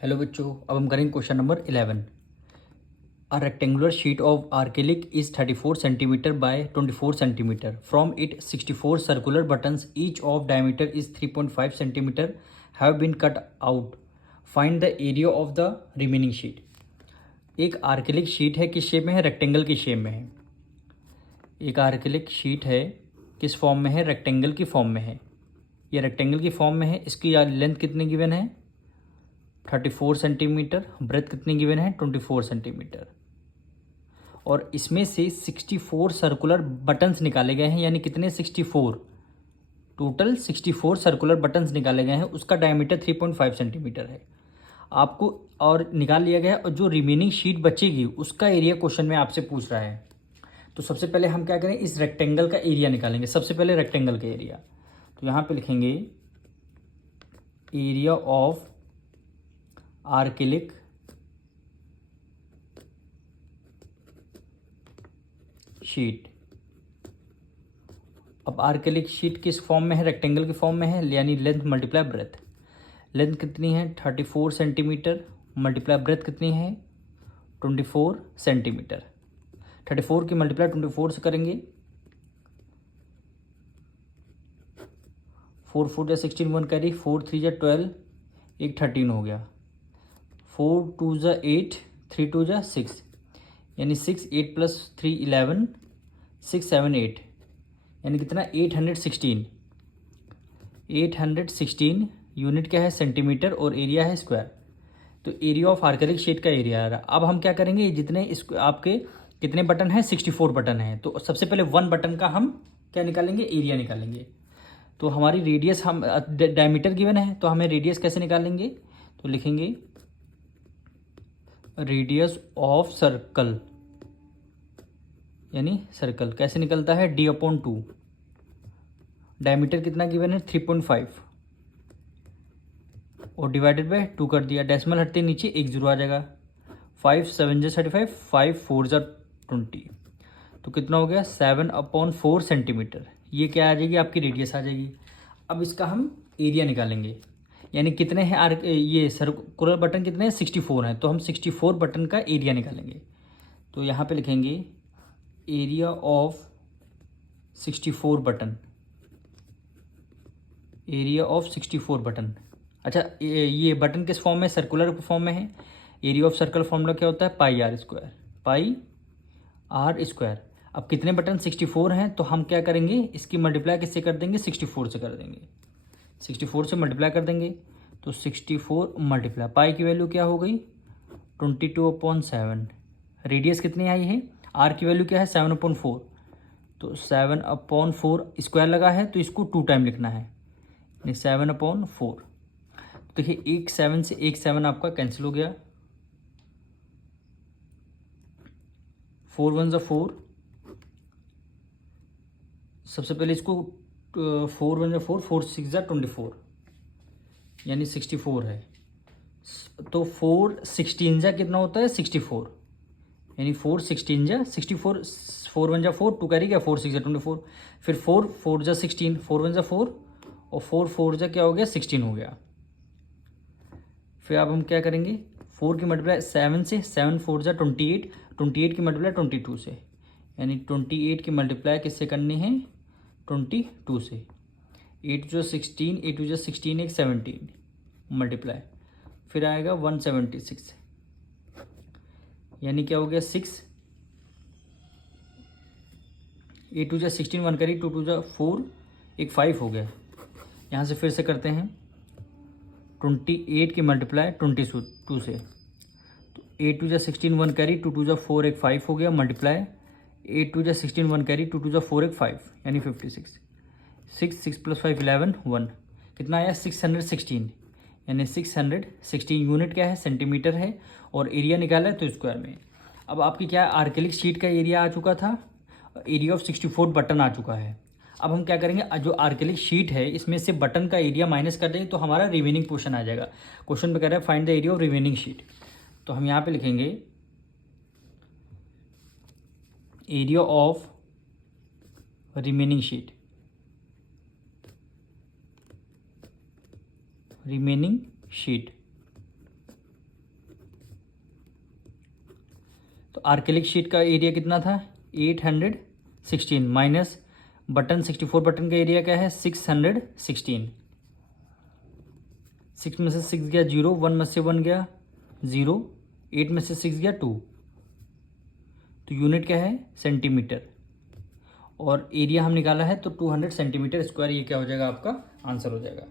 Hello बच्चों, अब हम करेंगे question number 11। A rectangular sheet of acrylic is 34 centimetre by 24 centimetre. From it 64 circular buttons each of diameter is 3.5 centimetre have been cut out. Find the area of the remaining sheet. एक acrylic sheet है, किस shape में है? Rectangle की shape में है. एक acrylic sheet है, किस फॉर्म में है? रेक्टेंगल की फॉर्म में है. ये रेक्टेंगल की फॉर्म में है. इसकी लेंथ कितनी गिवन है? 34 सेंटीमीटर. ब्रेथ कितनी गिवन है? 24 सेंटीमीटर. और इसमें से 64 सर्कुलर बटन्स निकाले गए हैं. यानी कितने? 64. टोटल 64 सर्कुलर बटन्स निकाले गए हैं. उसका डायमीटर 3.5 सेंटीमीटर है आपको, और निकाल लिया गया है. और जो रिमेनिंग शीट बचेगी उसका एरिया क्वेश्चन में आपसे पूछ रहा है. तो सबसे पहले हम क्या करें? इस रेक्टेंगल का एरिया निकालेंगे. सबसे पहले रेक्टेंगल का एरिया, तो यहाँ पे लिखेंगे एरिया ऑफ आर्केलिक शीट. अब आर्केलिक शीट किस फॉर्म में है? रेक्टेंगल के फॉर्म में है. यानी लेंथ मल्टीप्लाई ब्रेथ. लेंथ कितनी है? 34 सेंटीमीटर मल्टीप्लाई ब्रेथ कितनी है? 24 सेंटीमीटर. 34 की मल्टीप्लाई 24 से करेंगे. 4 4 जा 16, 1 कैरी, 4 3 जा 12, एक 13 हो गया. 4 2 जा 8, 3 2 जा 6, यानी 6 8 प्लस 3 11, 6 7 8, यानी कितना? 816. 816 यूनिट क्या है? सेंटीमीटर. और एरिया है स्क्वायर. तो एरिया ऑफ आर्केलिक शीट का एरिया आ रहा. अब हम क्या करेंगे? जितने आपके कितने बटन हैं? 64 बटन हैं. तो सबसे पहले वन बटन का हम क्या निकालेंगे? एरिया निकालेंगे. तो हमारी रेडियस, हम डायमीटर गिवन है तो हमें रेडियस कैसे निकालेंगे? तो लिखेंगे रेडियस ऑफ सर्कल, यानी सर्कल कैसे निकलता है? d/2. डायमीटर कितना गिवन है? 3.5, और डिवाइडेड बाय 2 कर दिया. डेसिमल हटते नीचे एक जीरो आ जाएगा. 5 7 जा 35, 5 4 जा 20, तो कितना हो गया? 7/4 सेंटीमीटर. ये क्या आ जाएगी? आपकी रेडियस आ जाएगी. अब इसका हम एरिया निकालेंगे. यानी कितने हैं ये सर्कुलर बटन कितने हैं? 64 हैं. तो हम 64 बटन का एरिया निकालेंगे. तो यहाँ पे लिखेंगे area of 64 button. Area of 64 button. अच्छा, ये बटन किस फॉर्म में? सर्कुलर फॉर्म में है. एरिया ऑफ सर्कल फॉर्मूला क्या होता है? Pi r square. Pi r square. अब कितने बटन? 64 हैं. तो हम क्या करेंगे? इसकी मल्टीप्लाई किससे कर देंगे? 64 से कर देंगे. 64 से मल्टीप्लाई कर देंगे. तो 64 मल्टीप्लाई पाई की वैल्यू क्या हो गई? 22/7. रेडियस कितनी आई है? आर की वैल्यू क्या है? 7/4. तो 7/4 स्क्वायर लगा है तो इसको 2 टाइम लिखना है, यानी 7/4. देखिए एक 7 से एक 7 आपका कैंसिल हो गया. 4 1 जा 4. सबसे पहले इसको 4 1 जा 4, 4 6 जा 24, यानी 64 है. तो 4 16 जा कितना होता है? 64, यानी 4 16 जा 64. 4 1 जा 4, 2 कैरी गया, 4 6 जा 24. फिर 4 4 जा 16, 4 1 जा 4, और 4 4 जा क्या हो गया? 16 हो गया. फिर अब हम क्या करेंगे? 4 की मल्टीप्लाई 7 से, 7 4 जा 28, 28 की मल्टीप्लाई 22 से, यानी 28 की मल्टीप्लाई किससे करनी है? 22 से. 8 जो 16, 8 जो 16, एक 17 मल्टीप्लाई, फिर आएगा 176, यानी क्या हो गया? 6. 8 2 जा 16, 1 करी, 2 2 जा 4, एक 5 हो गया. यहाँ से फिर से करते हैं. 28 की मल्टीप्लाई 22 से, तो 8 2 जा 16, 1 कैरी, 2 2 जा 4, एक 5 हो गया. मल्टीप्लाई 8 2 जा 16, 1 कैरी, 2 2 जा 4, एक 5, यानी 56. 6 6 + 5 11 1, कितना आया? 616, यानी 616 यूनिट क्या है? सेंटीमीटर है. और एरिया निकाला है तो स्क्वायर में. अब आपकी क्या आर्केलिक शीट का एरिया आ चुका था, एरिया ऑफ 64 बटन आ चुका है. अब हम क्या करेंगे? जो आर्केलिक शीट है इसमें से बटन का एरिया माइनस कर देंगे तो हमारा रिमेनिंग पोर्शन आ जाएगा. क्वेश्चन में कह रहा है find the area of remaining sheet. तो हम यहाँ पे लिखेंगे area of remaining sheet. Remaining sheet तो आर्केलिक शीट का एरिया कितना था 816 माइनस बटन 64 बटन का एरिया क्या है 616। 6 में से 6 गया 0, 1 में से 1 गया 0, 8 में से 6 गया 2। तो यूनिट क्या है सेंटीमीटर और एरिया हम निकाला है तो 200 सेंटीमीटर स्क्वायर। ये क्या हो जाएगा आपका आंसर हो जाएगा।